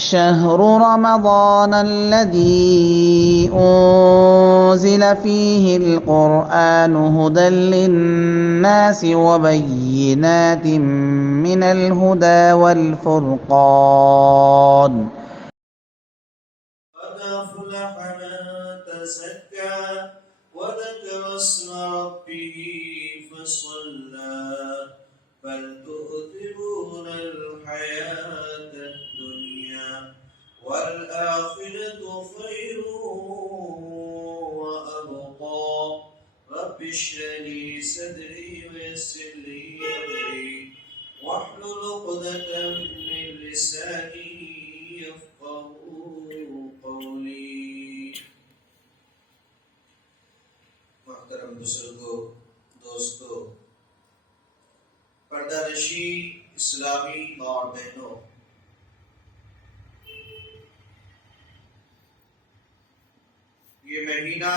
شهر رمضان الذي أنزل فيه القرآن هدى للناس وبينات من الهدى والفرقان قد أفلح من تزكى وذكر اسم ربه فصلى بل تؤثرون الحياة الدنيا والآخرة خير وأبقى رب اشرح لي صدري ويسر لي أمري واحلل عقدة من لساني يفقهوا قولي. محترم بزرگوں، دوستوں، پردہ نشی اسلامی ماں اور بہنوں، یہ مہینہ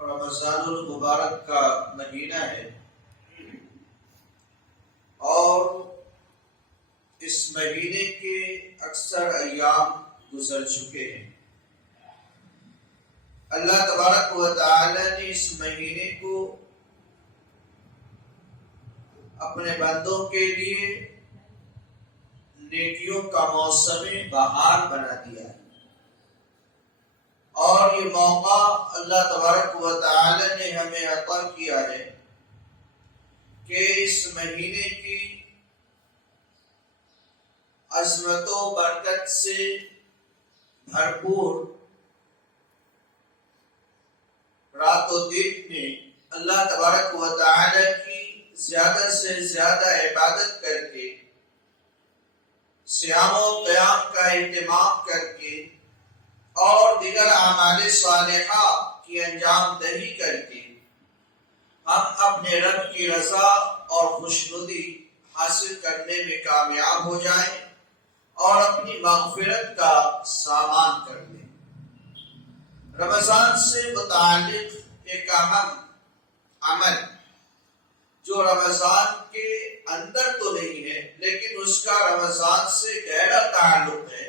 رمضان المبارک کا مہینہ ہے اور اس مہینے کے اکثر ایام گزر چکے ہیں۔ اللہ تبارک و تعالی نے اس مہینے کو اپنے بندوں کے لیے نیکیوں کا موسم بہار بنا دیا ہے، اور یہ موقع اللہ تبارک و تعالی نے ہمیں عطا کیا ہے کہ اس مہینے کی عظمت و برکت سے بھرپور رات و دن میں اللہ تبارک و تعالی کی زیادہ سے زیادہ عبادت کر کے، صیام و قیام کا اہتمام کر کے اور دیگر اعمال صالحہ کی انجام دہی کر کے ہم اپنے رب کی رضا اور خوشنودی حاصل کرنے میں کامیاب ہو جائیں اور اپنی مغفرت کا سامان کر لیں۔ رمضان سے متعلق ایک اہم عمل جو رمضان کے اندر تو نہیں ہے لیکن اس کا رمضان سے گہرا تعلق ہے،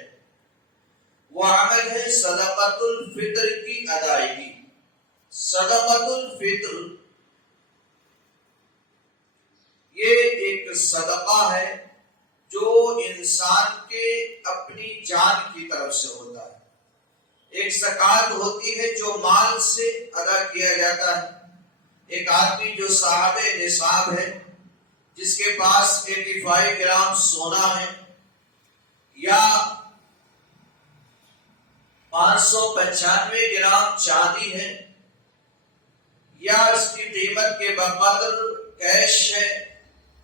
وہ عمل ہے صدقۃ الفطر کی ادائیگی۔ صدقۃ الفطر یہ ایک صدقہ ہے جو انسان کے اپنی جان کی طرف سے ہوتا ہے۔ ایک زکوٰۃ ہوتی ہے جو مال سے ادا کیا جاتا ہے۔ ایک آدمی جو صاحب نصاب ہے، جس کے پاس 85 گرام سونا ہے یا 595 گرام چاندی ہے یا اس کی قیمت کے بقدر کیش ہے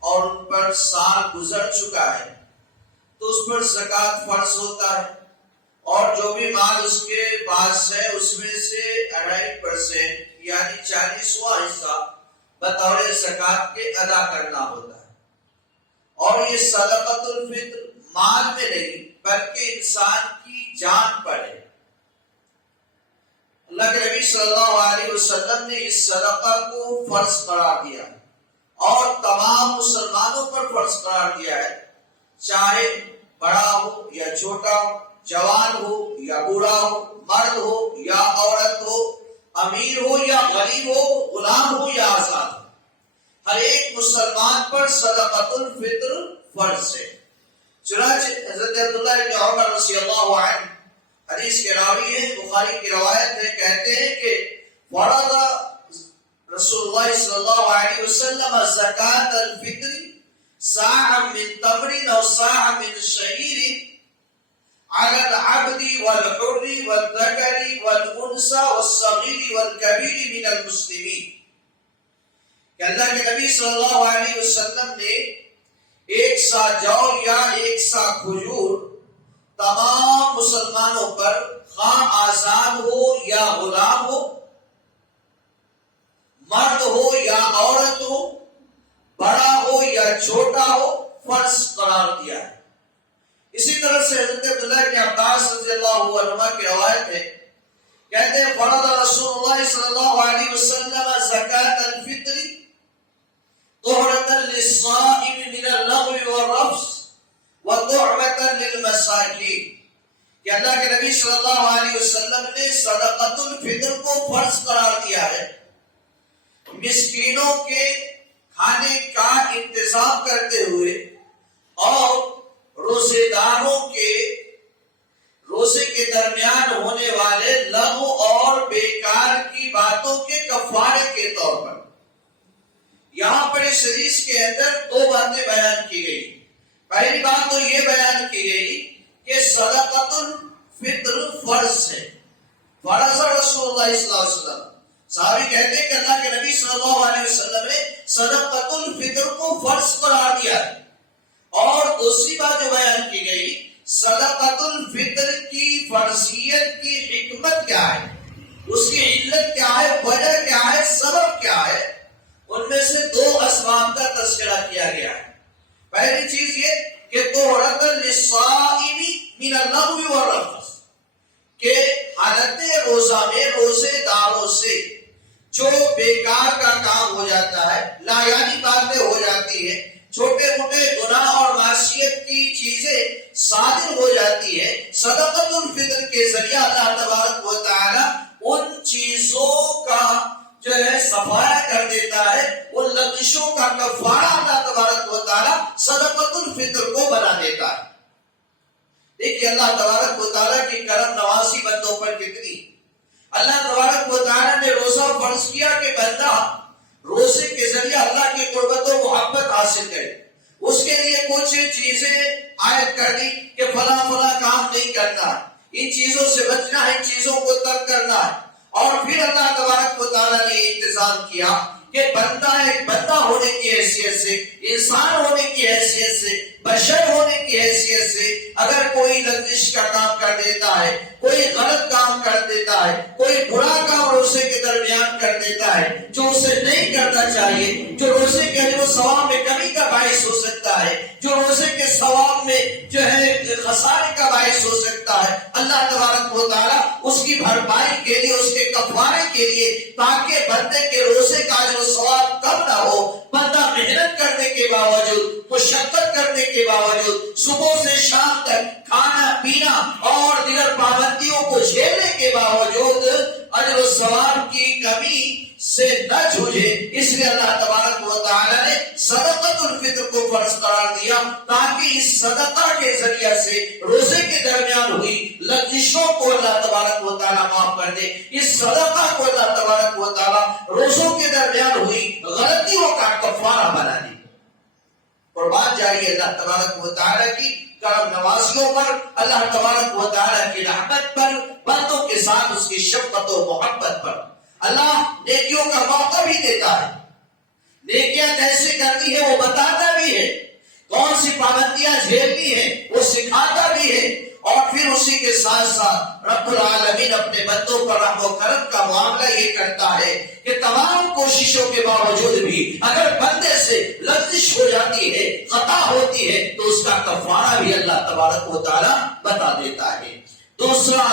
اور ان پر سال گزر چکا ہے، تو اس پر زکوٰۃ فرض ہوتا ہے، اور جو بھی مال اس کے پاس ہے اس میں سے 2.5% یعنی 40واں حصہ بطور زکوٰۃ کے ادا کرنا ہوتا ہے۔ اور یہ صدقۃ الفطر مال میں نہیں بلکہ انسان کی جان پر ہے۔ اللہ کے نبی صلی اللہ علیہ وسلم نے اس صدقہ کو فرض قرار دیا اور تمام مسلمانوں پر فرض قرار دیا ہے، چاہے بڑا ہو یا چھوٹا ہو، جوان ہو یا بوڑھا ہو، مرد ہو یا عورت ہو، امیر ہو یا غریب ہو، غلام ہو یا آزاد ہو، ہر ایک مسلمان پر صدقۃ الفطر فرض ہے۔ چنانچہ حضرت عبداللہ بن عمر رضی اللہ عنہ حدیث کے راوی ہیں، بخاری کی روایت ہے، کہتے ہیں کہ فرض رسول اللہ صلی اللہ علیہ وسلم زکاة الفطر صاعا من تمر او صاعا من شعیر على العبد والحر والذكر والانثى والصغير والكبير من المسلمين، کہ اللہ کے نبی صلی اللہ علیہ وسلم نے 1 سا جو یا 1 سا کھجور تمام مسلمانوں پر، خواہ آزاد ہو یا غلام ہو، مرد ہو یا عورت ہو، بڑا ہو یا چھوٹا ہو، فرض قرار دیا ہے۔ اسی طرح سے حضرت عبداللہ بن عباس رضی اللہ عنہما کی روایت ہے، کہتے ہیں فرض رسول اللہ صلی اللہ علیہ وسلم زکاة الفطر طهرة للصائم من اللغو والرفث وَطُعْمَةً لِلْمَسَاكِينِ کہ اللہ کے نبی صلی اللہ علیہ وسلم نے صدقۃ الفطر کو فرض قرار دیا ہے، مسکینوں کے کھانے کا انتظام کرتے ہوئے اور روزے داروں کے روزے کے درمیان ہونے والے لغو اور بیکار کی باتوں کے کفارے کے طور پر۔ یہاں پر اس حدیث کے اندر دو باتیں بیان کی گئی۔ پہلی بات تو یہ بیان کی گئی کہ صدقۃ الفطر فرض ہے، فرض رسول اللہ صلی اللہ علیہ وسلم۔ صحابی کہتے ہیں کہ اللہ کے نبی صلی اللہ علیہ وسلم نے صدقۃ الفطر کو فرض قرار دیا ہے۔ اور دوسری بات جو بیان کی گئی، صدقۃ الفطر کی فرضیت کی حکمت کیا ہے، اس کی علت کیا ہے، وجہ کیا ہے، سبب کیا ہے، ان میں سے دو اسباب کا تذکرہ کیا گیا ہے۔ پہلی چیز یہ کہ طہرۃ للصائم من اللغو والرفث، کہ حالت روزہ میں روزے داروں سے جو بیکار کا کام ہو جاتا ہے، لایانی باتیں ہو جاتی ہیں، چھوٹے موٹے گناہ اور معصیت کی چیزیں صادر ہو جاتی ہیں، صدقۃ الفطر کے ذریعہ اللہ تبارک و تعالی ان چیزوں کا جو ہے صفایا کر دیتا ہے، ان لغزشوں کا کفارہ اللہ تبارک و تعالی صدقۃ الفطر کو بنا دیتا ہے۔ دیکھیے اللہ تبارک و تعالی کی کرم نوازی بندوں پر کتنی۔ اللہ تبارک و تعالی نے روزہ فرض کیا کہ بندہ روزے کے ذریعے اللہ کی قربت و محبت حاصل کرے، اس کے لیے کچھ چیزیں عائد کر دی کہ فلاں فلاں کام نہیں کرنا، ان چیزوں سے بچنا ہے، ان چیزوں کو ترک کرنا ہے۔ اور پھر اللہ تبارک و تعالیٰ نے انتظام کیا کہ بندہ ایک بندہ ہونے کی حیثیت سے، انسان ہونے کی حیثیت سے، بشر ہونے کی حیثیت سے اگر کوئی لغزش کا کام کر دیتا ہے، کوئی غلط کام کر دیتا ہے، کوئی برا کام روزے کے درمیان کر دیتا ہے جو اسے نہیں کرنا چاہیے، جو روزے کے اجر و ثواب میں کمی کا باعث ہو سکتا ہے، جو روزے کے ثواب میں جو ہے خسارے کا باعث ہو سکتا ہے، اللہ تبارک و تعالیٰ اس کی بھرپائی کے لیے، اس کے کفارے کے لیے، تاکہ بندے کے روزے کا اجر و ثواب کم نہ ہو، بندہ محنت کرنے کے باوجود، مشقت کرنے کے باوجود، صبح سے شام تک کھانا پینا اور دیگر پابندیوں کو جھیلنے کے باوجود اجر و ثواب کی کمی سے نہ جھوجے، اس لیے اللہ تبارک و تعالی نے صدقۃ الفطر کو فرض قرار دیا تاکہ اس صدقہ کے ذریعے سے روزے کے درمیان ہوئی لغزشوں کو اللہ تبارک و تعالی معاف کر دے، اس صدقہ کو اللہ تبارک و تعالی روزوں کے درمیان ہوئی غلطیوں کا کفارہ بنا دے۔ اور بات جاری ہے اللہ تبارک و تعالی کی کرم نوازیوں پر، اللہ تبارک و تعالی کی رحمت پر، بندوں کے ساتھ اس کی شفقت و محبت پر۔ اللہ نیکیوں کا موقع بھی دیتا ہے، نیکیاں کیسے کرنی ہے وہ بتاتا بھی ہے، کون سی پابندیاں جھیلنی ہے وہ سکھاتا بھی ہے، اور پھر اسی کے ساتھ ساتھ رب العالمین اپنے بندوں پر رحم و کرم کا معاملہ یہ کرتا ہے کہ تمام کوششوں کے باوجود بھی اگر بندے سے لغزش ہو جاتی ہے، خطا ہوتی ہے، تو اس کا کفارہ بھی اللہ تبارک و تعالی بتا دیتا ہے۔ دوسرا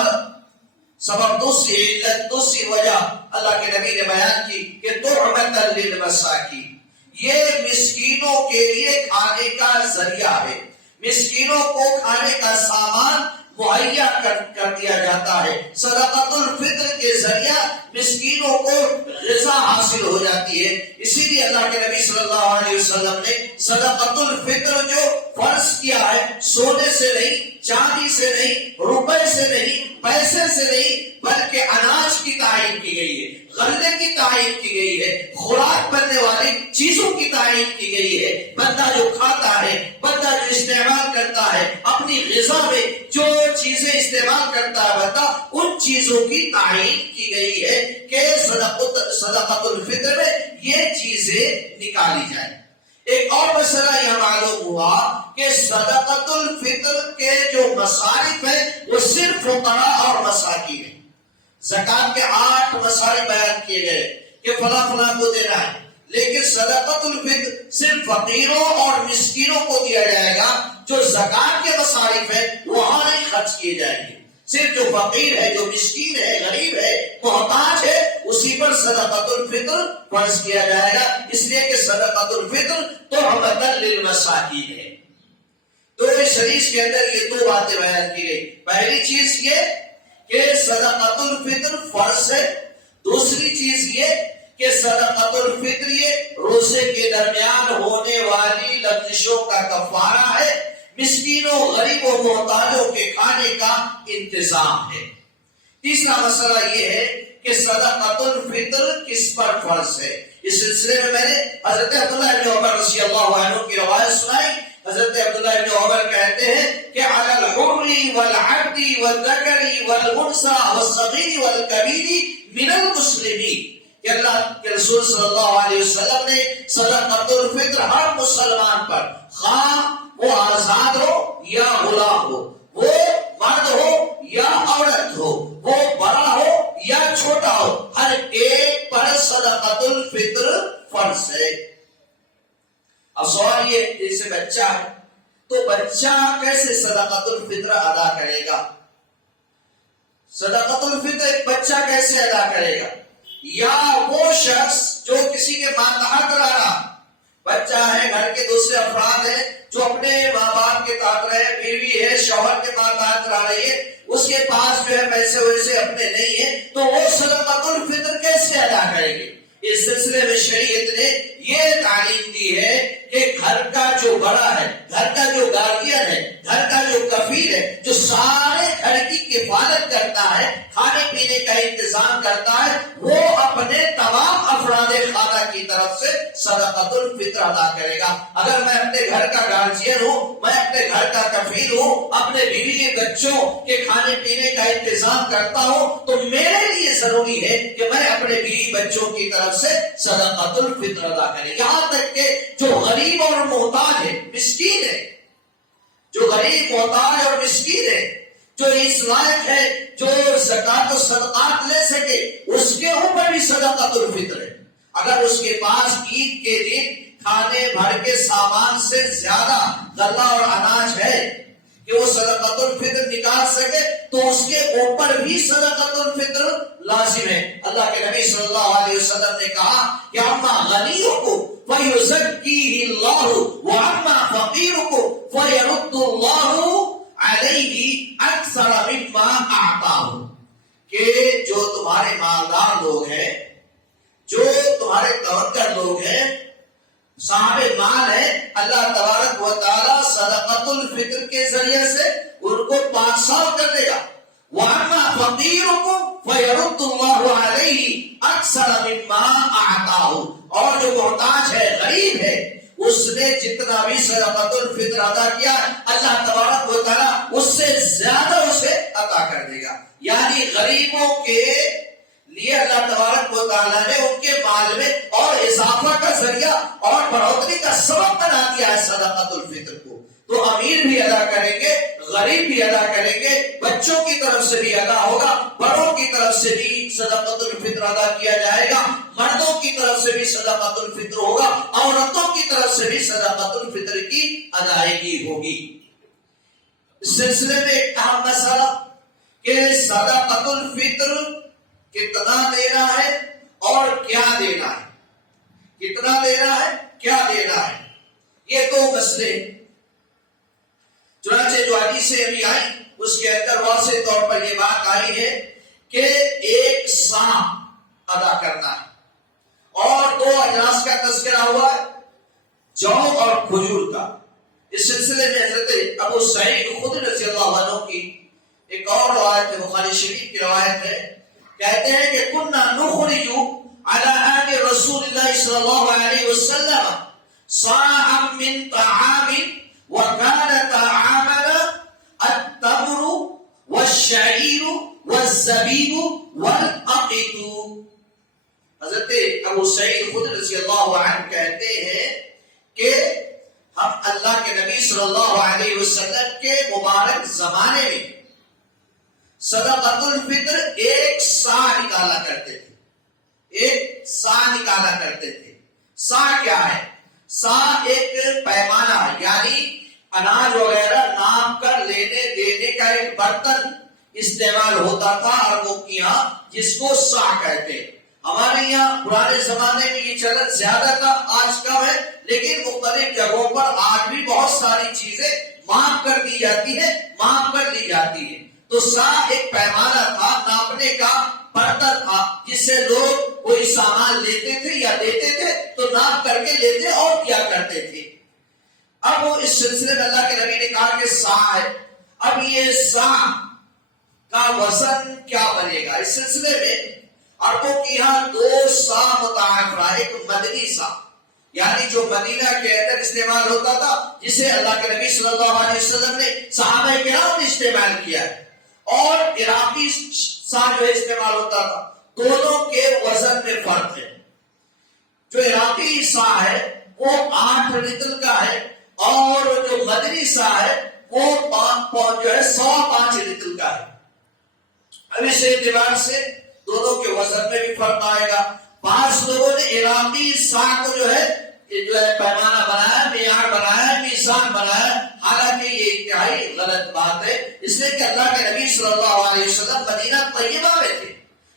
سبب، دوسری علت، دوسری وجہ اللہ کے نبی نے بیان کی کہ طعمۃ للمساکین، یہ مسکینوں کے لیے کھانے کا ذریعہ ہے، مسکینوں کو کھانے کا سامان مہیا کر دیا جاتا ہے۔ صدقۃ الفطر کے ذریعہ مسکینوں کو غذا حاصل ہو جاتی ہے، اسی لیے اللہ کے نبی صلی اللہ علیہ وسلم نے صدقۃ الفطر جو فرض کیا ہے، سونے سے نہیں، چاندی سے نہیں، روپے سے نہیں، پیسے سے نہیں، بلکہ اناج کی تعین کی گئی ہے، غلے کی تعین کی گئی ہے، خوراک بننے والی چیزوں کی تعین کی گئی ہے۔ بندہ جو کھاتا ہے، بندہ جو استعمال کرتا ہے، اپنی غذا میں جو چیزیں استعمال کرتا ہے بندہ، ان چیزوں کی تعین کی گئی ہے کہ صدقۃ الفطر میں یہ چیزیں نکالی جائیں۔ ایک اور مسئلہ یہ معلوم ہوا کہ صدقۃ الفطر کے جو مصارف ہیں وہ صرف فقراء اور مساکین ہیں۔ زکات کے 8 مصارف بیان کیے گئے کہ فلاں فلاں کو دینا ہے، لیکن صدقۃ الفطر صرف فقیروں اور مسکینوں کو دیا جائے گا۔ جو زکات کے مصارف ہیں وہاں نہیں خرچ کیے جائیں گے، صرف جو فقیر ہے، جو مسکین ہے، غریب ہے، محتاج ہے، اسی پر صدقۃ الفطر فرض کیا جائے گا، اس لیے کہ صدقۃ الفطر طعمۃ للمساکین ہے۔ تو اس حدیث کے اندر یہ دو باتیں بیان کی گئی. پہلی چیز یہ کہ صدقۃ الفطر فرض ہے. دوسری چیز یہ کہ صدقۃ الفطر یہ روزے کے درمیان ہونے والی لغزشوں کا کفارہ ہے، مسکینوں غریبوں محتاجوں کے کھانے کا انتظام ہے. تیسرا مسئلہ یہ ہے کہ صدقۃ الفطر کس پر فرض ہے. اس سلسلے میں نے حضرت عبداللہ بن عمر رضی اللہ عنہ کی روایت سنائی. حضرت عبداللہ بن عمر کہتے ہیں کہ علی الحر والعبد والذکر والانثى والصغیر والکبیر من المسلمین، کہ اللہ کے رسول صلی اللہ علیہ وسلم نے صدقۃ الفطر ہر مسلمان پر، خواہ وہ آزاد ہو یا غلام ہو، وہ مرد ہو یا عورت ہو، وہ بڑا ہو یا چھوٹا ہو، ہر ایک پر صدقۃ الفطر فرض ہے. اب سوال یہ، جیسے بچہ ہے تو بچہ کیسے صدقۃ الفطر ادا کرے گا؟ صدقۃ الفطر ایک بچہ کیسے ادا کرے گا؟ یا وہ شخص جو کسی کے ماتحت رہا، بچہ ہے، گھر کے دوسرے افراد ہیں جو اپنے ماں باپ کے تحت رہے، بیوی ہے شوہر کے ماتحت رہ رہی ہے، اس کے پاس جو ہے پیسے ویسے اپنے نہیں ہیں، تو وہ صدقۃ الفطر کیسے ادا کرے گی؟ اس سلسلے میں شریعت نے یہ تعلیم دی ہے کہ گھر کا جو بڑا ہے، گھر کا جو گارڈین ہے، گھر کا جو کفیل ہے، جو سارے گھر کی کفالت کرتا ہے، کھانے پینے کا انتظام کرتا ہے، وہ اپنے تمام افراد خانہ کی طرف سے صدقۃ الفطر ادا کرے گا. اگر میں اپنے گھر کا گارجین ہوں، میں اپنے گھر کا کفیل ہوں، اپنے بیوی بچوں کے کھانے پینے کا انتظام کرتا ہوں، تو میرے لیے ضروری ہے کہ میں اپنے بیوی بچوں کی طرف سے صدقۃ الفطر ادا کریں. یہاں تک کہ جو غریب اور محتاج ہے، مسکین ہے، جو غریب محتاج اور مسکین ہے، جو اس لائق ہے جو زکات و صدقات لے سکے، اس کے اوپر بھی صدقۃ الفطر ہے. اگر اس کے پاس عید کے دن کھانے بھر کے سامان سے زیادہ غلہ اور اناج ہے کہ وہ صدقۃ الفطر نکال سکے، تو اس کے اوپر بھی صدقۃ الفطر لازم ہے. اللہ کے نبی صلی اللہ علیہ وسلم نے کہا کہ اما غنیکم فیزکیہ اللہ واما فقیرکم فیرد اللہ علیہ اکثر مما اعطاہ، کہ جو تمہارے مالدار لوگ ہیں، جو تمہارے توکل لوگ ہیں، صاحب مال ہے، اللہ تبارک و تعالی صدقۃ الفطر کے ذریعے سے ان کو پاسدار کر دے گا. وَأَمَّا فَقِيرُكُمْ فَيَرُدُّ اللَّهُ عَلَيْهِ أَكْثَرَ مِمَّا أَعْطَاهُ، اور جو محتاج ہے، غریب ہے، اس نے جتنا بھی صدقۃ الفطر ادا کیا، اللہ تبارک و تعالی اس سے زیادہ اسے عطا کر دے گا. یعنی غریبوں کے لیے اللہ تبارک و تعالیٰ نے ان کے مال میں اور اضافہ کا ذریعہ اور بڑھوتری کا سبب بنا دیا ہے صدقۃ الفطر کو. تو امیر بھی ادا کریں گے، غریب بھی ادا کریں گے، بچوں کی طرف سے بھی ادا ہوگا، بڑوں کی طرف سے بھی صدقۃ الفطر ادا کیا جائے گا، مردوں کی طرف سے بھی صدقۃ الفطر ہوگا، عورتوں کی طرف سے بھی صدقۃ الفطر کی ادائیگی ہوگی. اس سلسلے میں ایک اہم مسئلہ کہ صدقۃ الفطر کتنا دینا ہے اور کیا دینا ہے، کتنا دینا ہے، کیا دینا ہے، یہ دو مسئلے. چنانچہ جو حدیثیں ابھی آئی اس کے اندر واضح طور پر یہ بات آئی ہے کہ ایک سا ادا کرنا ہے، اور دو اجناس کا تذکرہ ہوا ہے، جو اور کھجور کا. اس سلسلے میں حضرت ابو سعید خدری رضی اللہ عنہ کی ایک اور روایت ہے، بخاری شریف کی روایت ہے، کہتے ہیں کہ کننا نخرج علی عہد رسول اللہ صلی اللہ علیہ وسلم صاعا من طعام وكان طعامنا التمر والشعير والزبيب والعقد. حضرت ابو سعید خدری رضی اللہ عنہ کہتے ہیں کہ ہم اللہ کے نبی صلی اللہ علیہ وسلم کے مبارک زمانے میں صدقۃ الفطر ایک سا نکالا کرتے تھے، ایک سا نکالا کرتے تھے. سا کیا ہے؟ سا ایک پیمانہ ہے، یعنی اناج وغیرہ ناپ کر لینے دینے کا ایک برتن استعمال ہوتا تھا عربوں کے یہاں، جس کو سا کہتے ہیں. ہمارے یہاں پرانے زمانے میں یہ چلن زیادہ تھا، آج کم ہے، لیکن مختلف جگہوں پر آج بھی بہت ساری چیزیں معاف کر دی جاتی ہے، معاف کر لی جاتی ہے۔ تو سا ایک پیمانہ تھا، ناپنے کا برتن تھا، جس سے لوگ کوئی سامان لیتے تھے یا دیتے تھے تو ناپ کر کے لیتے اور کیا کرتے تھے۔ اب اس سلسلے میں اللہ کے نبی نے کہا کہ سا ہے، اب یہ سا کا وزن کیا بنے گا؟ اس سلسلے میں عربوں کی یہاں دو سا متعارف رہا، ایک مدنی سا یعنی جو مدینہ کے اندر استعمال ہوتا تھا، جسے اللہ کے نبی صلی اللہ علیہ وسلم نے صحابہ کرام نے استعمال کیا ہے، اور عراقی سا جو استعمال ہوتا تھا۔ دونوں کے وزن میں فرق ہے۔ جو عراقی سا ہے وہ 8 رطل کا ہے، اور جو مدنی سا ہے وہ 105 رطل کا ہے۔ اب اس اعتبار سے دونوں کے وزن میں بھی فرق آئے گا۔ بعض لوگوں نے عراقی سا کو جو ہے پیمانہ بنایا، معیار بنایا، میزان بنایا، حالانکہ یہ انتہائی غلط بات ہے، اس لیے کہ اللہ کے نبی صلی اللہ علیہ وسلم مدینہ طیبہ میں تھے۔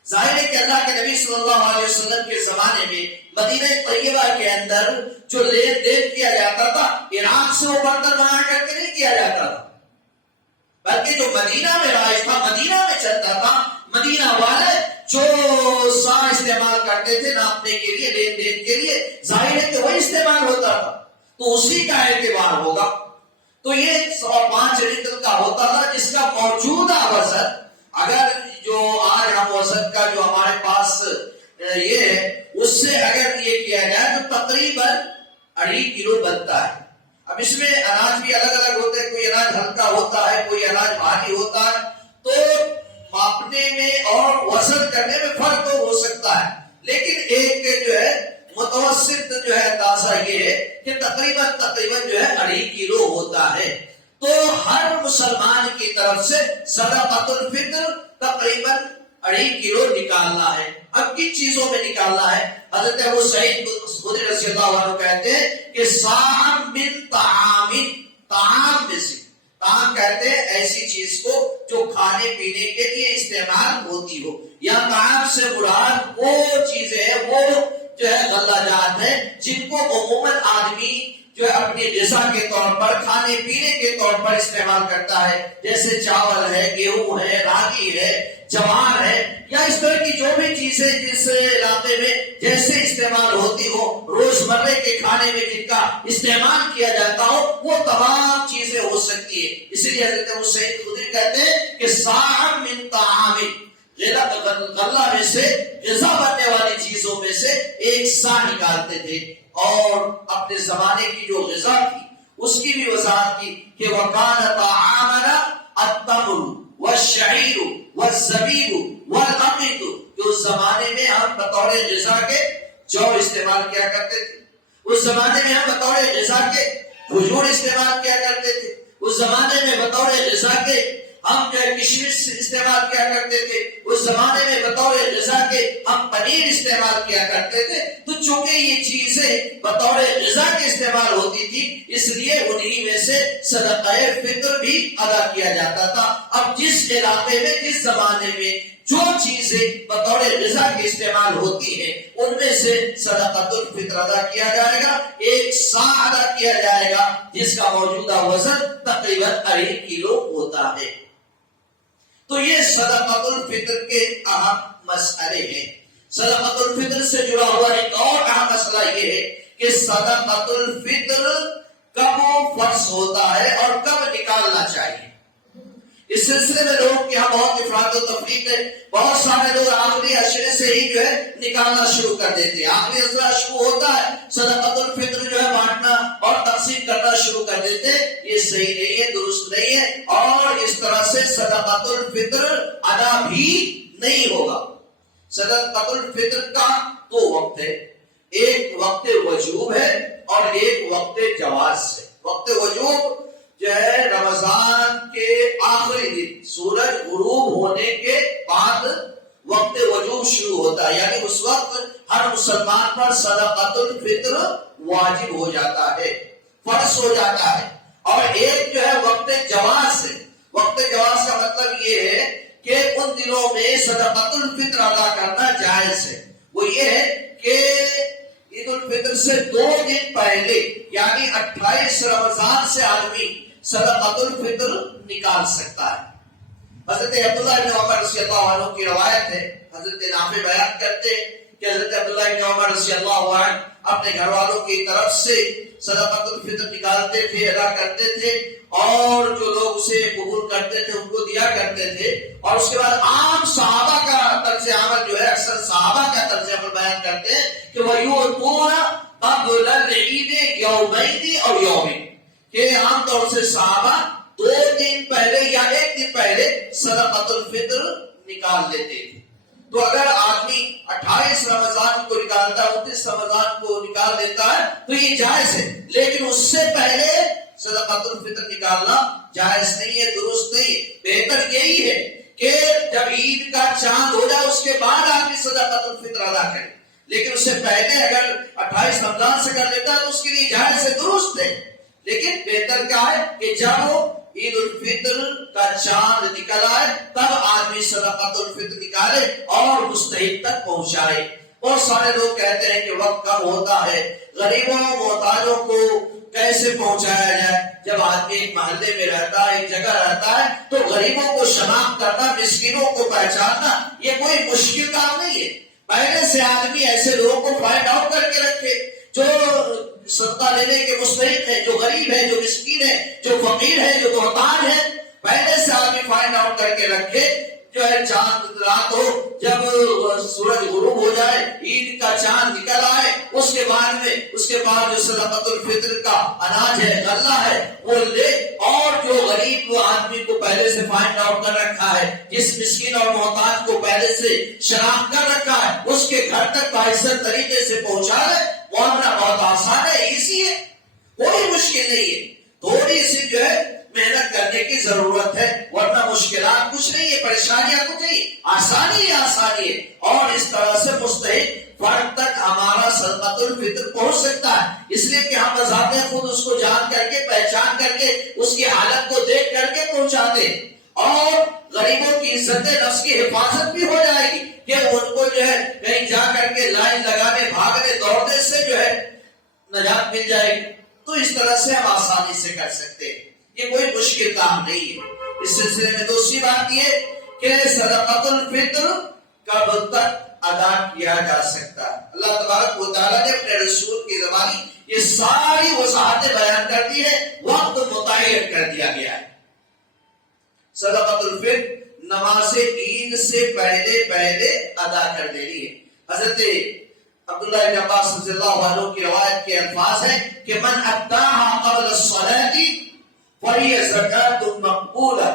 ظاہر ہے کہ اللہ کے نبی صلی اللہ علیہ وسلم کے زمانے میں مدینہ طیبہ کے اندر جو لین دین کیا جاتا تھا، عراق سے وہ برتن بنا کر کے نہیں کیا جاتا تھا، بلکہ جو مدینہ میں رائج تھا، مدینہ میں چلتا تھا، مدینہ والے جو سا استعمال کرتے تھے ناپنے کے لیے، لین دین کے لیے، ظاہر ہے کہ وہی استعمال ہوتا تھا، تو اسی کا اعتبار ہوگا۔ تو یہ 105 رطل کا ہوتا تھا، جس کا موجودہ وزن، اگر جو آج ہم وزن کا جو ہمارے پاس یہ ہے، اس سے اگر یہ کیا جائے تو تقریباً 2.5 کلو بنتا ہے۔ اب اس میں اناج بھی الگ الگ ہوتے ہیں، کوئی اناج ہلکا ہوتا ہے، کوئی اناج بھاری ہوتا ہے، تو ماپنے میں اور وزن کرنے میں فرق تو ہو سکتا ہے، لیکن ایک جو ہے متوسط جو ہے اندازہ یہ ہے کہ تقریباً جو ہے 2.5 کلو ہوتا ہے۔ تو ہر مسلمان کی طرف سے صدقۃ الفطر تقریباً 2.5 کلو نکالنا ہے۔ اب کن چیزوں میں نکالنا ہے؟ حضرت ابو سعید خدری رضی اللہ عنہ کہتے ہیں کہ صاع من طعام، طعام میں سے، طعام کہتے ہیں ایسی چیز کو جو کھانے پینے کے لیے استعمال ہوتی ہو، یا طعام سے مراد وہ چیزیں ہیں، وہ جو ہے غلہ جات ہے جن کو عموماً آدمی جو ہے اپنی غذا کے طور پر، کھانے پینے کے طور پر استعمال کرتا ہے، جیسے چاول ہے، گیہوں ہے، راگی ہے، جوار ہے، یا اس طرح کی جو بھی چیزیں جس علاقے میں جیسے استعمال ہوتی ہو، روزمرہ کے کھانے میں جن کا استعمال کیا جاتا ہو، وہ تمام چیزیں ہو سکتی ہے۔ اسی لیے حضرت ابو سعید خدری کہتے ہیں کہ صاع من طعام، غلہ میں سے، غذا بننے والی چیزوں میں سے ایک سا نکالتے تھے، اور اپنے زمانے کی جو غذا تھی اس کی بھی وضاحت کی کہ وَقَانَ طَعَامَنَا التَّمْرُ وَالشَّعِيرُ وَالزَّبِيبُ وَالْعَقِدُ، کہ اس زمانے میں ہم بطور غذا کے جو استعمال کیا کرتے تھے، اس زمانے میں ہم بطور غذا کے کھجور استعمال کیا کرتے تھے، اس زمانے میں بطور غذا کے ہم جو ہے کشمش استعمال کیا کرتے تھے، اس زمانے میں بطور غذا کے ہم پنیر استعمال کیا کرتے تھے۔ تو چونکہ یہ چیزیں بطور غذا کے استعمال ہوتی تھی، اس لیے انہی میں سے صدقہ فطر بھی ادا کیا جاتا تھا۔ اب جس علاقے میں، جس زمانے میں جو چیزیں بطور غذا کے استعمال ہوتی ہیں، ان میں سے صدقۃ الفطر ادا کیا جائے گا، ایک سا ادا کیا جائے گا، جس کا موجودہ وزن تقریباً 2.5 کلو ہوتا ہے۔ تو یہ صدقۃ الفطر کے اہم مسئلے ہیں۔ صدقۃ الفطر سے جڑا ہوا ایک اور اہم مسئلہ یہ ہے کہ صدقۃ الفطر کب فرض ہوتا ہے اور کب نکالنا چاہیے۔ اس سلسلے میں لوگ کے یہاں بہت افراط و تفریق ہے، بہت سارے لوگ آخری اشرے سے ہی جو ہے نکالنا شروع کر دیتے ہیں، آخری اشرا شروع ہوتا ہے صدقۃ الفطر جو ہے بانٹنا اور تقسیم کرنا شروع کر دیتے ہیں۔ یہ صحیح نہیں ہے، درست نہیں ہے، اور اس طرح سے صدقۃ الفطر ادا بھی نہیں ہوگا۔ صدقۃ الفطر کا دو وقت ہے، ایک وقت وجوب ہے اور ایک وقت جواز ہے۔ وقت وجوب جو ہے رمضان کے آخری دن سورج غروب ہونے کے بعد وقت وجوب شروع ہوتا ہے، یعنی اس وقت ہر مسلمان پر صدقۃ الفطر واجب ہو جاتا ہے، فرض ہو جاتا ہے۔ اور ایک جو ہے وقت جواز ہے۔ وقت جواز کا مطلب یہ ہے کہ ان دنوں میں صدقۃ الفطر ادا کرنا جائز ہے۔ وہ یہ ہے کہ عید الفطر سے 2 دن پہلے، یعنی 28 رمضان سے آدمی صدقۃ الفطر نکال سکتا ہے۔ حضرت عبداللہ بن عمر رضی اللہ عنہ کی روایت ہے، حضرت نافع بیان کرتے ہیں کہ حضرت عبداللہ بن عمر رضی اللہ عنہ اپنے گھر والوں کی طرف سے صدقۃ الفطر نکالتے تھے، ادا کرتے تھے، اور جو لوگ اسے قبول کرتے تھے ان کو دیا کرتے تھے۔ اور اس کے بعد عام صحابہ کا طرز عمل جو ہے، اکثر صحابہ کا طرز عمل بیان کرتے ہیں کہ وَيُؤْتُونَ قَبْلَ الْعِيدِ يَوْمَيْنِ أَوْ يَوْمٍ، کہ عام طور سے صحابہ 2 دن پہلے یا 1 دن پہلے صدقۃ الفطر نکال لیتے تھے۔ تو اگر آدمی 28 رمضان کو نکالتا ہے، 29 رمضان کو نکال لیتا ہے تو یہ جائز ہے، لیکن اس سے پہلے صدقۃ الفطر نکالنا جائز نہیں ہے، درست نہیں ہے۔ بہتر یہی ہے کہ جب عید کا چاند ہو جائے اس کے بعد آدمی صدقۃ الفطر ادا کرے، لیکن اس سے پہلے اگر 28 رمضان سے کر لیتا ہے تو اس کے لیے جائز ہے، درست ہے۔ لیکن بہتر کیا ہے کہ جب عید الفطر کا چاند نکل آئے تب آدمی صدقۃ الفطر نکالے اور مستحق تک پہنچائے۔ اور سارے لوگ کہتے ہیں کہ وقت کم ہوتا ہے، غریبوں محتاجوں کو کیسے پہنچایا جائے؟ جب آدمی ایک محلے میں رہتا ہے، ایک جگہ رہتا ہے، تو غریبوں کو شناخت کرنا، مسکینوں کو پہچاننا یہ کوئی مشکل کام نہیں ہے۔ پہلے سے آدمی ایسے لوگوں کو فائنڈ آؤٹ کر کے رکھے جو صدقہ لینے کے مستحق ہے، جو غریب ہے، جو مسکین ہے، جو فقیر ہے، جو محتاج ہے، پہلے سے آدمی فائنڈ آؤٹ کر کے رکھے۔ جو ہے چاند رات ہو، جب سورج غروب ہو جائے، عید کا چاند نکل آئے، اس کے بعد جو صدقۃ الفطر کا اناج ہے، غلہ ہے، وہ لے، اور جو غریب آدمی کو پہلے سے فائنڈ آؤٹ کر رکھا ہے، جس مسکین اور محتاج کو پہلے سے شناخت کر رکھا ہے، اس کے گھر تک باعثر طریقے سے پہنچا دے۔ معاملہ بہت آسان ہے، ایزی ہے، کوئی مشکل نہیں ہے۔ تھوڑی سی جو ہے محنت کرنے کی ضرورت ہے، ورنہ مشکلات کچھ نہیں ہے، پریشانیاں کچھ نہیں، آسانی ہے، آسانی ہے۔ اور اس طرح سے مستحق فرد تک ہمارا صدقۃ الفطر پہنچ سکتا ہے، اس لیے کہ ہم بذات خود اس کو جان کر کے، پہچان کر کے، اس کی حالت کو دیکھ کر کے پہنچاتے، اور غریبوں کی عزت نفس کی حفاظت بھی ہو جائے گی کہ ان کو جو ہے کہیں جا کر کے لائن لگانے، بھاگنے، دوڑنے سے جو ہے نجات مل جائے گی۔ تو اس طرح سے ہم آسانی سے کر سکتے ہیں، یہ کوئی مشکل کام نہیں ہے۔ اس سلسلے میں دوسری بات یہ کہ صدقۃ الفطر کب تک ادا کیا جا سکتا ہے؟ اللہ تبارک و تعالیٰ نے اپنے رسول کی زبانی یہ ساری وضاحتیں بیان کر دی ہے، وقت متعین کر دیا گیا ہے۔ صدقۃ الفطر نماز عید سے پہلے ادا کر دینی ہے۔ حضرت عبداللہ بن عباس رضی اللہ عنہ کی روایت کے الفاظ ہیں کہ من اتاها قبل الصلاة فهي زکاة مقبولہ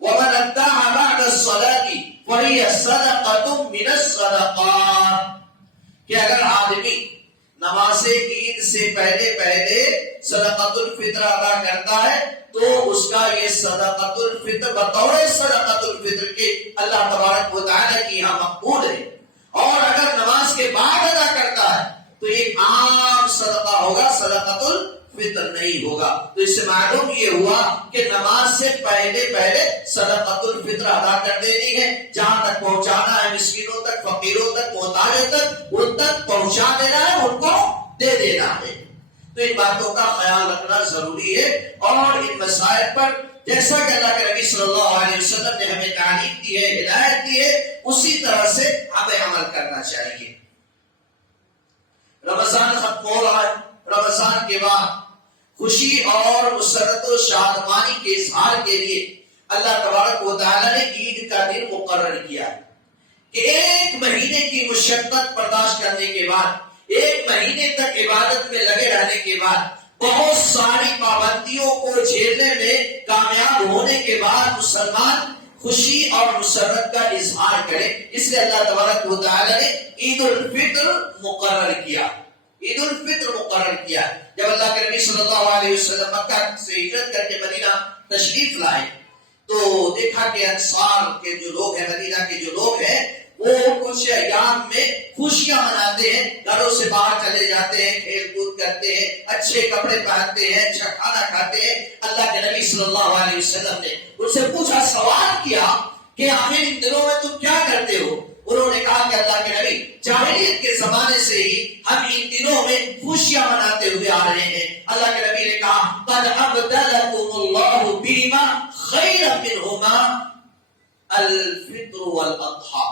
ومن اتاها بعد الصلاة فهي صدقة من الصدقات، کہ اگر آدمی نماز عید سے پہلے صدقۃ الفطر ادا کرتا ہے تو اس کا یہ صدقۃ الفطر بطور صدقۃ الفطر کے اللہ تبارک و تعالیٰ کی یہاں مقبول ہے۔ اور اگر نماز کے بعد ادا کرتا ہے تو یہ عام صدقہ ہوگا، صدقۃ الفطر نہیں ہوگا۔ تو اس سے معلوم یہ ہوا کہ نماز سے پہلے صدقۃ الفطر ادا کر دینی ہے، جہاں تک پہنچانا ہے، مسکینوں تک، فقیروں تک، محتاجوں تک، ان تک پہنچا دینا ہے، ان کو دے دینا ہے۔ تو ان باتوں کا خیال رکھنا ضروری ہے، اور ان مسائل پر جیسا کہ اللہ کے نبی صلی اللہ علیہ وسلم نے ہمیں تعلیم دی ہے، ہدایت دی ہے، اسی طرح سے ہمیں عمل کرنا چاہیے۔ رمضان ختم ہو رہا ہے، رمضان کے بعد خوشی اور مسرت و شادمانی کے اظہار کے لیے اللہ تبارک و تعالیٰ نے عید کا دن مقرر کیا ہے کہ 1 مہینے کی مشقت برداشت کرنے کے بعد، 1 مہینے تک عبادت میں لگے رہنے کے بعد، بہت ساری پابندیوں کو جھیلنے میں کامیاب ہونے کے بعد مسلمان خوشی اور مسرت کا اظہار کرے۔ اس لیے اللہ تبارک و تعالیٰ نے عید الفطر مقرر کیا، عید الفطر مقرر کیا۔ جب اللہ کے نبی صلی اللہ علیہ وسلم مکہ سے ہجرت کر کے مدینہ تشریف لائے تو دیکھا کہ انصار کے جو لوگ ہیں، مدینہ کے جو لوگ ہیں، وہ کچھ ایام میں خوشیاں مناتے ہیں، گھروں سے باہر چلے جاتے ہیں، کھیل کود کرتے ہیں، اچھے کپڑے پہنتے ہیں، اچھا کھانا کھاتے ہیں۔ اللہ کے نبی صلی اللہ علیہ وسلم نے ان سے پوچھا، سوال کیا کہ آخر ان دنوں میں تم کیا کرتے ہو؟ انہوں نے کہا کہ اللہ کے نبی جاہلیت کے زمانے سے ہی ہم ان دنوں میں خوشیاں مناتے ہوئے آ رہے ہیں. اللہ کے نبی نے کہا قد ابدلکم اللہ بما خیرا منہما الفطر والاضحیٰ،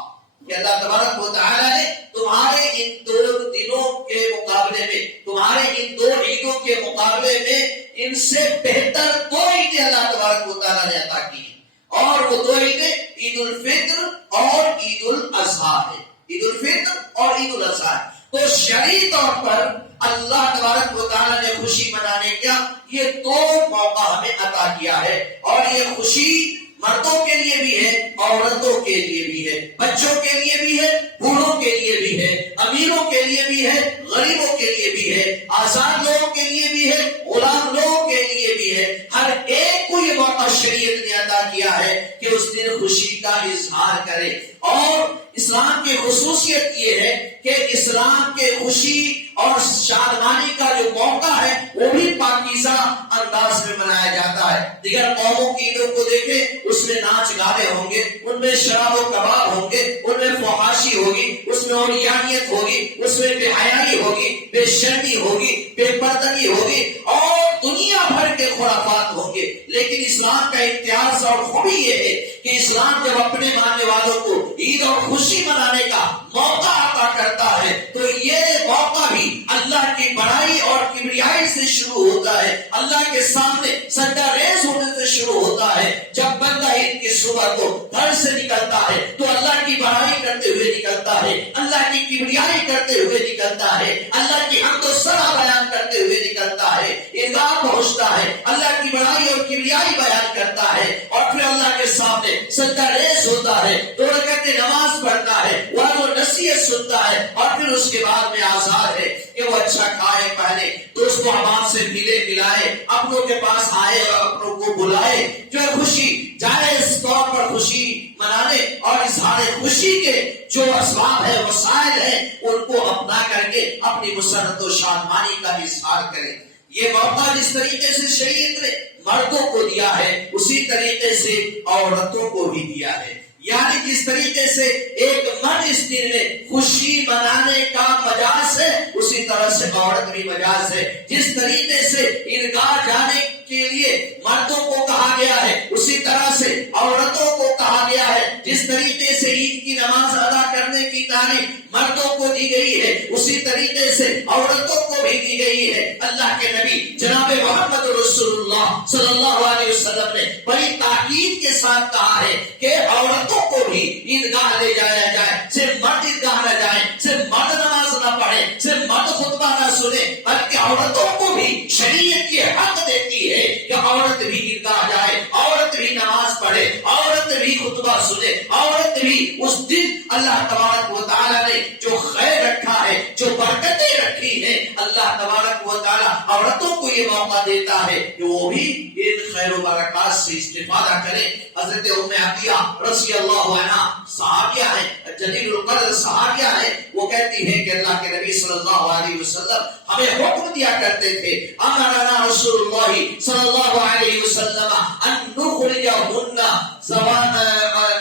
کہ اللہ تبارک و تعالی نے تمہارے ان دو دنوں کے مقابلے میں، تمہارے ان دو عیدوں کے مقابلے میں ان سے بہتر دو عیدیں اللہ تبارک و تعالی نے عطا کی ہیں، اور وہ دو عیدیں عید الفطر اور عید الاضحیٰ ہے. عید الفطر اور عید الاضحیٰ. تو شرعی طور پر اللہ تبارک و تعالی نے خوشی منانے کا یہ دو موقع ہمیں عطا کیا ہے، اور یہ خوشی مردوں کے لیے بھی ہے، عورتوں کے لیے بھی ہے، بچوں کے لیے بھی ہے، بوڑھوں کے لیے بھی ہے، امیروں کے لیے بھی ہے، غریبوں کے لیے بھی ہے، آزاد لوگوں کے لیے بھی ہے، غلام لوگوں کے لیے بھی ہے. ہر ایک کو یہ موقع شریعت نے عطا کیا ہے کہ اس دن خوشی کا اظہار کرے. اور اسلام کی خصوصیت یہ ہے کہ اسلام کے خوشی اور شادمانی کا جو موقع ہے وہ بھی پاکیزہ انداز میں منایا جاتا ہے. دیگر قوموں کی عیدوں کو دیکھیں، اس میں ناچ گانے ہوں گے، ان میں شراب و کباب ہوں گے، ان میں فحاشی ہوگی، اس میں عریانیت ہوگی، اس میں بے حیائی ہوگی، بے شرمی ہوگی، بے پردگی ہوگی، اور دنیا بھر کے خرافات ہوں گے. لیکن اسلام کا امتیاز اور خوبی یہ ہے کہ اسلام جب اپنے ماننے والوں کو عید اور خوشی منانے کا موقع عطا کرتا ہے تو یہ موقع بھی اللہ کی بڑائی اور کبریائی سے شروع ہوتا ہے، اللہ کے سامنے سجدہ ریز ہونے سے شروع ہوتا ہے. جب بندہ عید کی صبح کو گھر سے نکلتا ہے تو اللہ کی بڑائی کرتے ہوئے نکلتا ہے، اللہ کی کبریائی کرتے ہوئے نکلتا ہے، اللہ کی حمد و ثنا بیان کرتے ہوئے نکلتا ہے، عیدگاہ پہنچتا ہے، اللہ کی بڑائی اور کبریائی بیان کرتا ہے، اور پھر اللہ کے سامنے سجدہ ریز ہوتا ہے، 2 رکعت نماز پڑھتا ہے، وعظ و نصیحت سنتا ہے، اور پھر اس کے بعد میں آزاد ہے کہ وہ اچھا کھائے پہنے، دوست و احباب سے ملے ملائے، اپنوں کے پاس آئے اور اپنوں کو بلائے. جو ہے خوشی جائز طور پر خوشی منانے اور اظہار خوشی کے جو اسباب ہے، وسائل ہیں، ان کو اپنا کر کے اپنی مسرت و شادمانی کا اظہار کریں. یہ موقع جس طریقے سے شریعت نے مردوں کو دیا ہے اسی طریقے سے عورتوں کو بھی دیا ہے. یعنی جس طریقے سے ایک مرد اس دن میں خوشی منانے کا مجاز ہے اسی طرح سے عورت بھی مجاز ہے. جس طریقے سے عیدگاہ جانے کے لیے مردوں کو کہا گیا ہے اسی طرح سے عورتوں کو کہا گیا ہے. جس طریقے سے عید کی نماز ادا کرنے کی تعلیم مردوں کو دی گئی ہے اسی طریقے سے عورتوں کو بھی دی گئی ہے. اللہ کے نبی جناب محمد رسول اللہ صلی اللہ علیہ وسلم نے بڑی تاکید کے ساتھ کہا ہے کہ عورتوں کو بھی عیدگاہ لے جایا جائے. صرف مرد عیدگاہ نہ جائیں، صرف مرد نماز نہ پڑھیں، صرف مرد خطبہ نہ سنیں، بلکہ عورتوں کو بھی شریعت یہ حق دیتی ہے کہ عورت بھی عیدگاہ جائے، عورت بھی نماز پڑھے، عورت بھی خطبہ سنے، عورت بھی اس دن اللہ تبارک و تعالیٰ نے جو خیر رکھا ہے، جو برکتیں رکھی ہیں، اللہ تبارک و تعالیٰ عورتوں کو یہ موقع دیتا ہے کہ وہ بھی ان خیر و برکات سے استفادہ کریں. حضرت ام عطیہ رضی اللہ عنہ صحابیہ ہیں، جلیل القدر صحابیہ ہیں، وہ کہتی ہیں کہ اللہ کے نبی صلی اللہ علیہ وسلم ہمیں حکم دیا کرتے تھے، امرنا رسول اللہ صلی اللہ علیہ وسلم ان نخرجهن زوان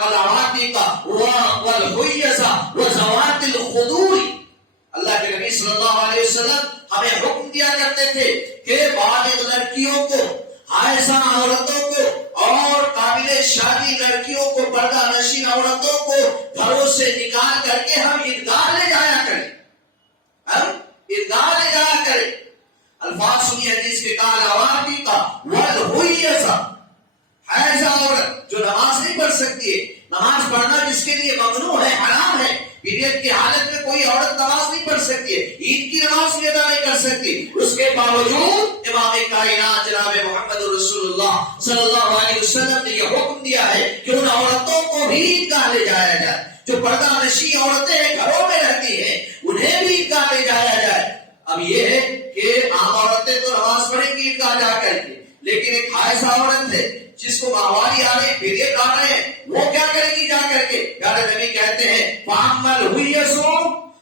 العواتق والحیض وزوات الخدور. اللہ کے نبی صلی اللہ علیہ وسلم ہمیں حکم دیا کرتے تھے کہ بالغ لڑکیوں کو، حائضہ عورتوں کو اور قابل شادی لڑکیوں کو، پردہ نشین عورتوں کو گھروں سے نکال کر کے ہم عیدگاہ لے جایا کریں، ہم عیدگاہ لے جایا کریں. الفاظ سنی حدیث کے قال عواتق والحیض، حائضہ عورت جو نماز نہیں پڑھ سکتی ہے، نماز پڑھنا جس کے لیے ممنوع ہے، حرام ہے، پیریڈ کی حالت میں کوئی عورت نماز نہیں پڑھ سکتی ہے، عید کی نماز بھی ادا نہیں کر سکتی، اس کے باوجود امام کائنات جناب محمد رسول اللہ صلی اللہ علیہ وسلم نے یہ حکم دیا ہے کہ ان عورتوں کو بھی عیدگاہ لے جایا جائے. جو پردہ نشین عورتیں گھروں میں رہتی ہیں انہیں بھی عیدگاہ لے جایا جائے. اب یہ ہے کہ عام عورتیں تو نماز پڑھیں گی عیدگاہ جا کر کے، لیکن ایک حائضہ عورت ہے جس کو ماہواری آ رہے، پیریڈ آ رہے ہیں، وہ کیا کرے گی جا کر کے؟ پیارے نبی کہتے ہیں فَأَمَّا الْحُيَّةُ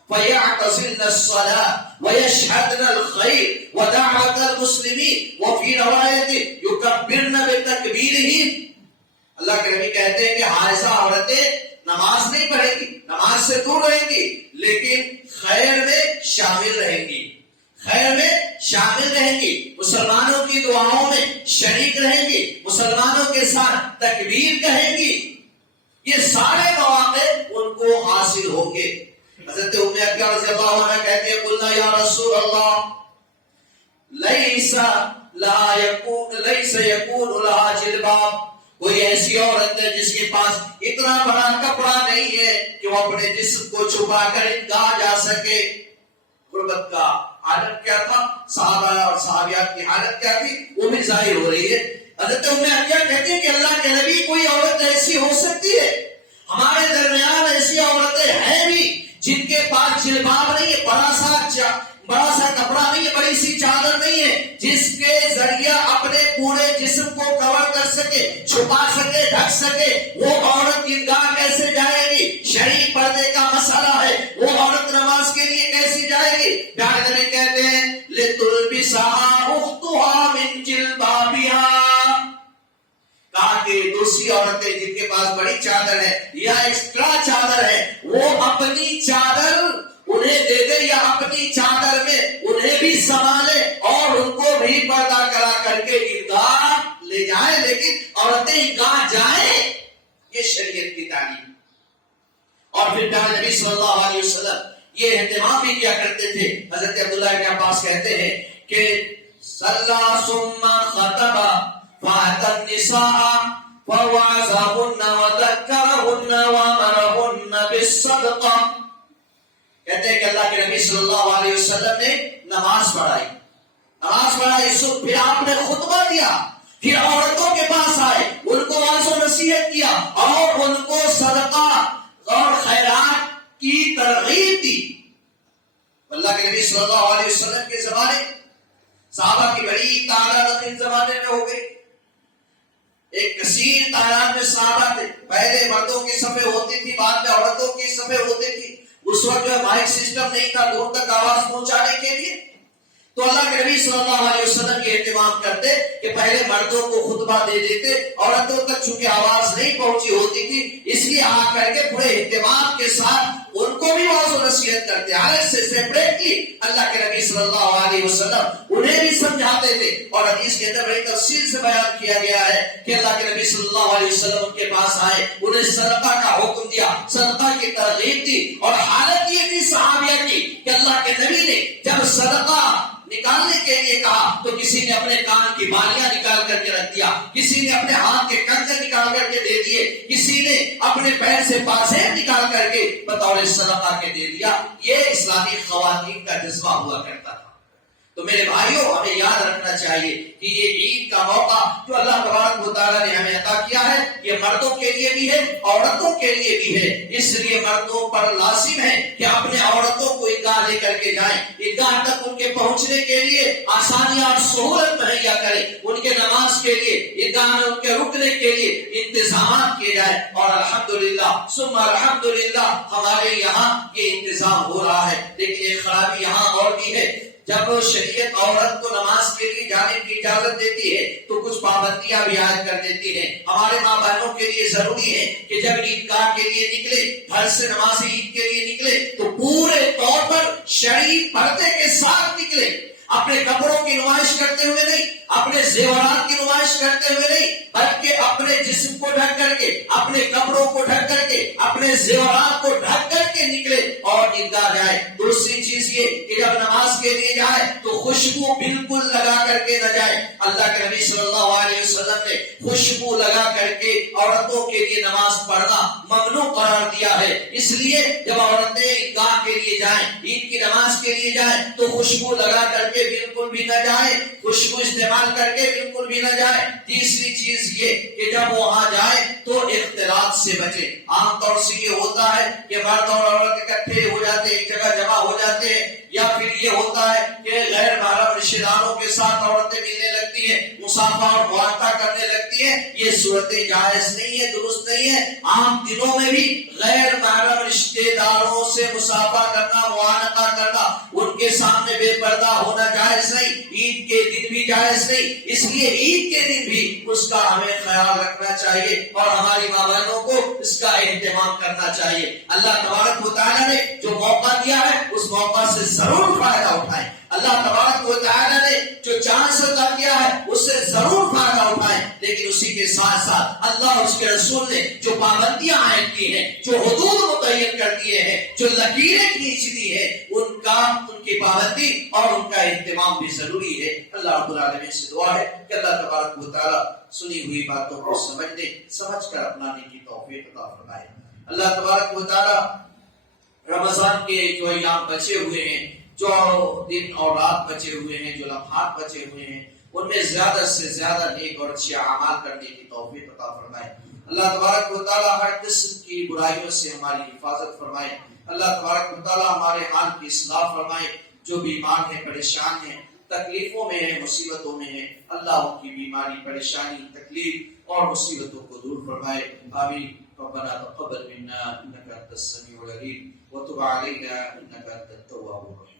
فَيَعْتَزِلْنَ الصَّلَاةَ وَيَشْهَدْنَ الْخَيْرَ وَدَعْوَةَ الْمُسْلِمِينَ وَفِي رِوَايَةٍ يُكَبِّرْنَ بِتَكْبِيرِهِمْ. اللہ کے نبی کہتے ہیں کہ حائضہ عورتیں نماز نہیں پڑھیں گی، نماز سے دور رہیں گی، لیکن خیر میں شامل رہیں گی، خیر میں شامل رہیں گی، مسلمانوں کی دعاؤں میں شریک رہیں گی، مسلمانوں کے ساتھ تکبیر کہیں گی، یہ سارے مواقع ان کو حاصل ہوں گے۔ حضرت ام عطیہ رضی اللہ عنہ کہتے ہیں قلنا یا رسول اللہ لیس یکون لہا جلباب، کوئی ایسی عورت ہے جس کے پاس اتنا بڑا کپڑا نہیں ہے کہ وہ اپنے جسم کو چھپا کر عیدگاہ جا سکے۔ غربت کا حالت کیا تھا، صحابہ اور صحابیات کی حالت کیا تھی، وہ بھی ظاہر ہو رہی ہے۔ حضرت ام عطیہ کہتے ہیں کہ اللہ کے نبی کوئی عورت ایسی ہو سکتی ہے، ہمارے درمیان ایسی عورتیں ہیں بھی جن کے پاس جلباب نہیں ہے، بڑا سا کپڑا نہیں ہے، بڑی سی چادر نہیں ہے جس کے ذریعہ اپنے پورے جسم کو کور کر سکے، چھپا سکے، ڈھک سکے۔ وہ عورت عیدگاہ کیسے جائے گی؟ شرعی پردے کا مسئلہ ہے، وہ عورت نماز کے لیے کیسے جائے گی؟ پیارے نبی کہتے ہیں لِتُلْبِسَهَا أُخْتُهَا مِنْ جِلْبَابِهَا، کہا کہ دوسری عورتیں جن کے پاس بڑی چادر ہے یا ایکسٹرا چادر ہے، وہ اپنی چادر انہیں دے دے یا اپنی چادر میں انہیں بھی سنبھالے اور ان کو بھی پردہ کرا کر کے عیدگاہ لے جائیں، لیکن عورتیں عیدگاہ جائیں، یہ شریعت کی تعلیم۔ اور پھر پیارے نبی صلی اللہ علیہ وسلم یہ اہتمام بھی کیا کرتے تھے۔ حضرت عبداللہ بن عباس کہتے ہیں کہ صلی ثم خطب فأتى النساء فوعظهن وذكرهن وأمرهن بالصدقة، کہتے ہیں کہ اللہ کے نبی صلی اللہ علیہ وسلم نے نماز پڑھائی صبح، پھر آپ نے خطبہ دیا، پھر عورتوں کے پاس آئے، ان کو واعظ و نصیحت کیا اور ان کو صدقہ اور خیرات کی ترغیب دی۔ اللہ کے نبی صلی اللہ علیہ وسلم کے زمانے صحابہ کی بڑی تعداد اس زمانے میں ہو گئی، ایک کثیر تعداد میں صحابہ تھے۔ پہلے مردوں کی صفیں ہوتی تھی، بعد میں عورتوں کی صفیں ہوتی تھی۔ اس وقت جو مائک سسٹم نہیں تھا دور تک آواز پہنچانے کے لیے، تو اللہ کے نبی صلی اللہ علیہ وسلم یہ اہتمام کرتے کہ پہلے مردوں کو خطبہ دے دیتے، عورتوں تک چونکہ آواز نہیں پہنچی ہوتی تھی اس لیے آ کر کے بڑے اہتمام کے ساتھ ان کو بھی واعظ و نصیحت کرتے، الگ سے سیپریٹلی اللہ کے نبی صلی اللہ علیہ وسلم انہیں بھی سمجھاتے تھے۔ اور حدیث کے اندر بڑی تفصیل سے بیان کیا گیا ہے کہ اللہ کے نبی صلی اللہ علیہ وسلم ان کے پاس آئے، انہیں صدقہ کا حکم دیا، صدقہ کی ترغیب دی، اور حالت یہ تھی صحابیہ کی کہ اللہ کے نبی نے جب صدقہ نکالنے کے لیے کہا تو کسی نے اپنے کان کی بالیاں نکال کر کے رکھ دیا، کسی نے اپنے ہاتھ کے کنگن نکال کر کے دے دیے، کسی نے اپنے پیر سے بازیں نکال کر کے بطور صدقہ کے دے دیا۔ یہ اسلامی خواتین کا جذبہ ہوا کرتا تھا۔ تو میرے بھائیوں، ہمیں یاد رکھنا چاہیے کہ یہ عید کا موقع جو اللہ تبارک و تعالیٰ نے ہمیں عطا کیا ہے، یہ مردوں کے لیے بھی ہے، عورتوں کے لیے بھی ہے۔ اس لیے مردوں پر لازم ہے کہ اپنے عورتوں کو عیدگاہ لے کر کے جائیں، عیدگاہ تک ان کے پہنچنے کے لیے آسانیاں اور سہولت مہیا کریں، ان کے نماز کے لیے، عیدگاہ میں ان کے رکنے کے لیے انتظامات کیے جائیں۔ اور الحمدللہ ثم الحمدللہ ہمارے یہاں یہ انتظام ہو رہا ہے۔ لیکن ایک خرابی یہاں اور بھی ہے، جب شریعت عورت کو نماز کے لیے جانے کی اجازت دیتی ہے تو کچھ پابندیاں بھی عائد کر دیتی ہے۔ ہمارے ماں بہنوں کے لیے ضروری ہے کہ جب عیدگاہ کے لیے نکلے، گھر سے نماز عید کے لیے نکلے تو پورے طور پر شرعی پردے کے ساتھ نکلے، اپنے کپڑوں کی نمائش کرتے ہوئے نہیں، اپنے زیورات کی نمائش کرتے ہوئے نہیں، بلکہ اپنے جسم کو ڈھک کر کے، اپنے کپڑوں کو ڈھک کر کے، اپنے زیورات کو ڈھک کر کے نکلے اور عیدگاہ جائے۔ دوسری چیز یہ کہ جب نماز کے لیے جائے تو خوشبو بالکل لگا کر کے نہ جائے۔ اللہ کے نبی صلی اللہ علیہ وسلم نے خوشبو لگا کر کے عورتوں کے لیے نماز پڑھنا ممنوع قرار دیا ہے۔ اس لیے جب عورتیں عیدگاہ کے لیے جائیں، عید کی نماز کے لیے جائیں تو خوشبو لگا کر کے بالکل بھی نہ جائے، خوشبو استعمال کر کے بالکل بھی نہ جائے۔ تیسری چیز یہ کہ جب وہاں جائے تو اختلاط سے بچے۔ عام طور سے یہ ہوتا ہے کہ مرد اور عورت اکٹھے ہو جاتے، ایک جگہ جمع ہو جاتے ہیں، یا پھر یہ ہوتا ہے کہ غیر محرم رشتہ داروں کے ساتھ عورتیں ملنے لگتی ہیں، مصافحہ اور معانقہ کرنے لگتی ہیں۔ یہ صورتیں جائز نہیں ہے، درست نہیں ہے۔ عام دنوں میں بھی غیر محرم رشتہ داروں سے مصافحہ کرنا، معانقہ کرنا، ان کے سامنے بے پردہ ہونا جائز نہیں، عید کے دن بھی جائز نہیں، اس لیے عید کے دن بھی اس کا ہمیں خیال رکھنا چاہیے اور ہماری ماں بہنوں کو اس کا اہتمام کرنا چاہیے۔ اللہ تبارک و تعالیٰ نے جو موقع دیا ہے اس موقع سے ضرور فائدہ اٹھائیں۔ اللہ تبارک و تعالیٰ نے جو چانس عطا کیا ہے اس سے ضرور فائدہ اٹھائیں، لیکن اسی کے ساتھ ساتھ اللہ اور اس کے رسول نے جو پابندیاں عائد کی ہیں، جو حدود متعین کر دیے ہیں، جو لکیریں کھینچ دی ہیں، ان کی پابندی اور ان کا اہتمام بھی ضروری ہے۔ اللہ رب العالمین سے دعا ہے کہ اللہ تبارک و تعالیٰ سنی ہوئی باتوں کو سمجھ کر اپنانے کی توفیق عطا فرمائے۔ اللہ تبارک و تعالیٰ رمضان کے جو ایام بچے ہوئے ہیں، جو دن اور رات بچے ہوئے ہیں، جو لمحات بچے ہوئے ہیں، ان میں زیادہ سے زیادہ نیک اور اچھے اعمال کرنے کی توفیق عطا فرمائے۔ اللہ تبارک و تعالیٰ ہر قسم کی برائیوں سے ہماری حفاظت فرمائے۔ اللہ تبارک و تعالیٰ ہمارے حال کی اصلاح فرمائے۔ جو بیمار ہیں، پریشان ہیں، تکلیفوں میں ہیں، مصیبتوں میں ہیں، اللہ ان کی بیماری، پریشانی، تکلیف اور مصیبتوں کو دور فرمائے۔ آمین۔ ربنا تقبل منا انك انت السميع العليم وتب علينا انك انت التواب الرحيم۔